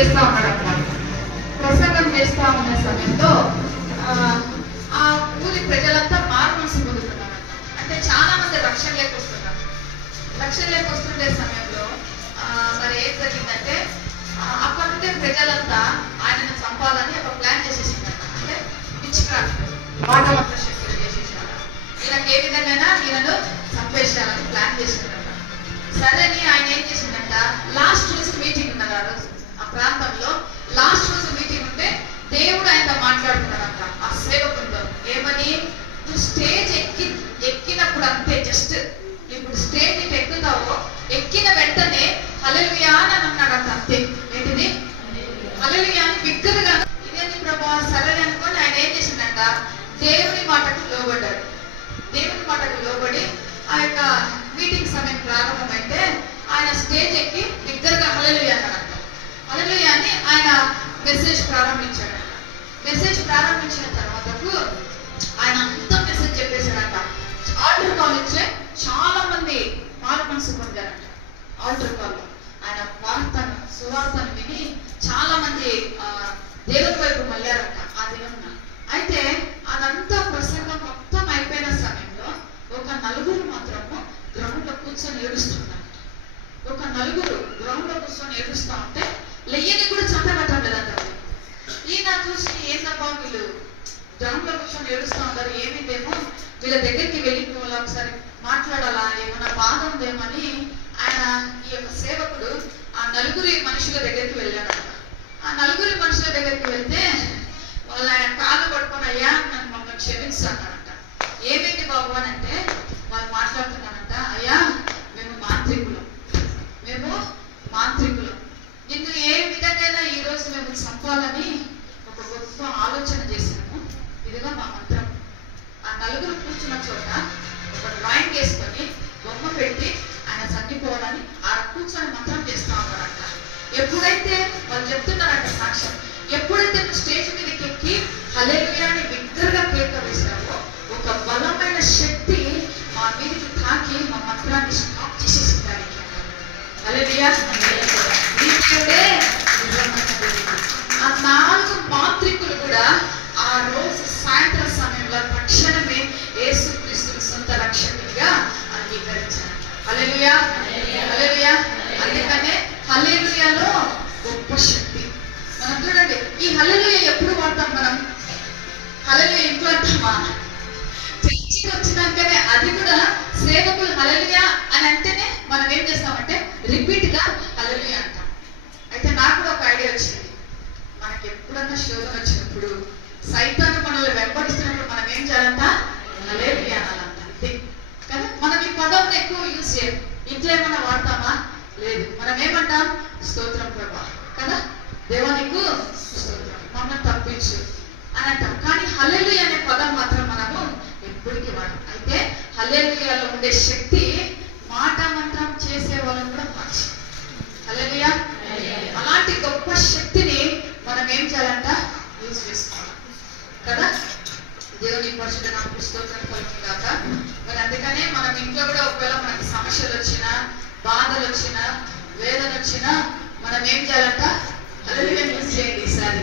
చేస్తా ఉన్నాడు అన్నమాట. ప్రసంగం చేస్తా ఉన్న సమయంలో ఆ ఊరి ప్రజలంతా మారు మనసు పొందుతున్నారు. అంటే చాలా మంది రక్షణలోకి వస్తున్నారు. రక్షణలోకి వస్తుండే సమయంలో మరి ఏం జరిగిందంటే అక్కడ నుండి ప్రజలంతా ఆయనను చంపాలని ఒక ప్లాన్ చేసేసిందట. అంటే విచ్ క్రాఫ్ట్ వాటమంత్ర శక్తులు చేసేసారు. ఈయనకి ఏ విధంగా ఈయనను చంపేసేయాలని ప్లాన్ చేసిందట. సరే అని ఆయన ఏం చేసిందంట, లాస్ట్ రోజు మీటింగ్ ఉన్నది. ఆ రోజు ఆ ప్రాంతంలో లాస్ట్ రోజు మీటింగ్ ఉంటే దేవుడు ఆయనతో మాట్లాడుతున్నాడంట ఆ సేవకులతో. ఏమని, నువ్వు స్టేజ్ ఎక్కినప్పుడు అంతే, జస్ట్ ఇప్పుడు స్టేజ్ ఇటు ఎక్కుతావో ఎక్కిన వెంటనే హల్లెలూయా అని అన్నాడంట. అంతే. ఏంటిది? హల్లెలూయా అని బిగ్గరగా. ఇదేంటి ప్రభా, సరే అనుకొని ఆయన ఏం చేసిందంట, దేవుని మాటకు లోబడ్డాడు. దేవుని మాటకు లోబడి ఆ యొక్క మీటింగ్ సమయం ప్రారంభమైతే ఆయన స్టేజ్ ఎక్కి బిగ్గరగా హల్లెలూయా అన్నాడంట. హల్లెలూయా అని ఆయన మెసేజ్ ప్రారంభించాడు. మెసేజ్ ప్రారంభించిన తర్వాతకు ఆయన అంతా మెసేజ్ చెప్పేశాడంట. ఆల్టర్ కాల్ ఇచ్చే చాలా మంది మారు మనసు పొందారంట. ఆల్టర్ కాల్ ఆయన సువార్తను విని చాలా మంది దేవుని వైపు మళ్ళారంట ఆ దినమున. అయితే అదంతా ప్రసంగం మొత్తం అయిపోయిన సమయంలో ఒక నలుగురు మాత్రము గ్రౌండ్ లో కూర్చొని ఏడుస్తున్నారు. ఒక నలుగురు గ్రౌండ్ లో కూర్చొని ఏడుస్తా ఉంటే లెయ్యని కూడా చంపబట్టం లేదంట. ఈయన చూసి ఏందబ్బా వీళ్ళు గ్రౌండ్ లో కూర్చొని ఏడుస్తా ఉంటారు, ఏమిటేమో వీళ్ళ దగ్గరికి వెళ్ళి ఒకసారి మాట్లాడాలా, ఏమన్నా బాధ ఉందేమని ఆయన ఈ యొక్క సేవకుడు ఆ నలుగురి మనుషుల దగ్గరికి వెళ్ళాడంట. ఆ నలుగురి మనుషుల దగ్గరికి వెళ్తే వాళ్ళు ఆయన కాళ్ళు పట్టుకొని, అయ్యా నన్ను మమ్మల్ని క్షమించానంట. ఏమేంటి బాబు అని అంటే వాళ్ళు మాట్లాడుతున్నారంట, అయ్యా మేము మాంత్రికులం నిన్ను ఏ విధంగా ఈ రోజు మేము చంపాలని ఒక గొప్ప ఆలోచన చేశాము. ఇదిగా మా మంత్రం. ఆ నలుగురు కూర్చున్న చోట ఒక డ్రాయింగ్ వేసుకొని బొమ్మ పెట్టి ఆయన చనిపోవాలని ఆ కూర్చొని మంత్రం చేస్తా ఉన్నారంట. ఎప్పుడైతే వాళ్ళు చెప్తున్నారంట సాక్ష్యం, ఎప్పుడైతే నువ్వు స్టేజ్ మీదకి ఎక్కి హల్లెలూయా అని బిగ్గరగా కేక వేశావో ఒక బలమైన శక్తి మా మీదకి తాకి మా మంత్రాన్ని స్టాప్ చేసేసింది. హల్లెలూయా. ఆ 4 మాంత్రికులు కూడా ఆ రోజు సాయంత్రం సమయంలో తక్షణమే యేసుక్రీస్తుని సొంత రక్షకుడిగా అంగీకరించారు. హల్లెలూయా, హల్లెలూయా. అందుకనే హల్లెలూయాలో గొప్ప శక్తి. మనం చూడండి, ఈ హల్లెలూయా ఎప్పుడు వాడతాం మనం? హల్లెలూయా ఇంట్లో అంటామా? చర్చికి వచ్చినాకనే, అది కూడా సేవకులు హల్లెలూయా అని అంటేనే మనం ఏం చేస్తామంటే రిపీట్ గా హల్లెలూయా అంటాం. అయితే నాకు కూడా ఒక ఐడియా వచ్చింది. మనకి ఎప్పుడన్నా శోధన వచ్చినప్పుడు, సైతాను మనల్ని వెంబడిస్తున్నప్పుడు మనం ఏం చేయాలంట? హల్లెలూయా అనాలంట. అంతే కదా. మనం ఈ పదం ఎక్కువ యూజ్ చేయం. ఇంట్లో ఏమన్నా వాడతామా? లేదు. మనం ఏమంటాం? స్తోత్రం ప్రభా కదా, దేవా నీకు స్తోత్రం, మమ్మల్ని తప్పించు అని అంటాం. కానీ హల్లెలూయా అనే పదం మాత్రం మనము ఎప్పటికీ వాడం. అయితే హల్లెలూయాలో ఉండే శక్తి మాట మంత్రం చేసే వాళ్ళని కూడా మార్చి. హల్లెలూయా. అలాంటి గొప్ప శక్తిని మనం ఏం చేయాలంట? యూజ్ చేసుకోవాలి కదా. దేవుని పరిశుద్ధ నామమునకు స్తోత్రం కలుగును గాక. మరి అందుకనే మనం ఇంట్లో కూడా ఒకవేళ మనకి సమస్యలు వచ్చినా, బాధలు వచ్చినా, వేదన వచ్చినా మనం ఏం చేయాలంట? హల్లెలూయా యూజ్ చేయండి ఈసారి.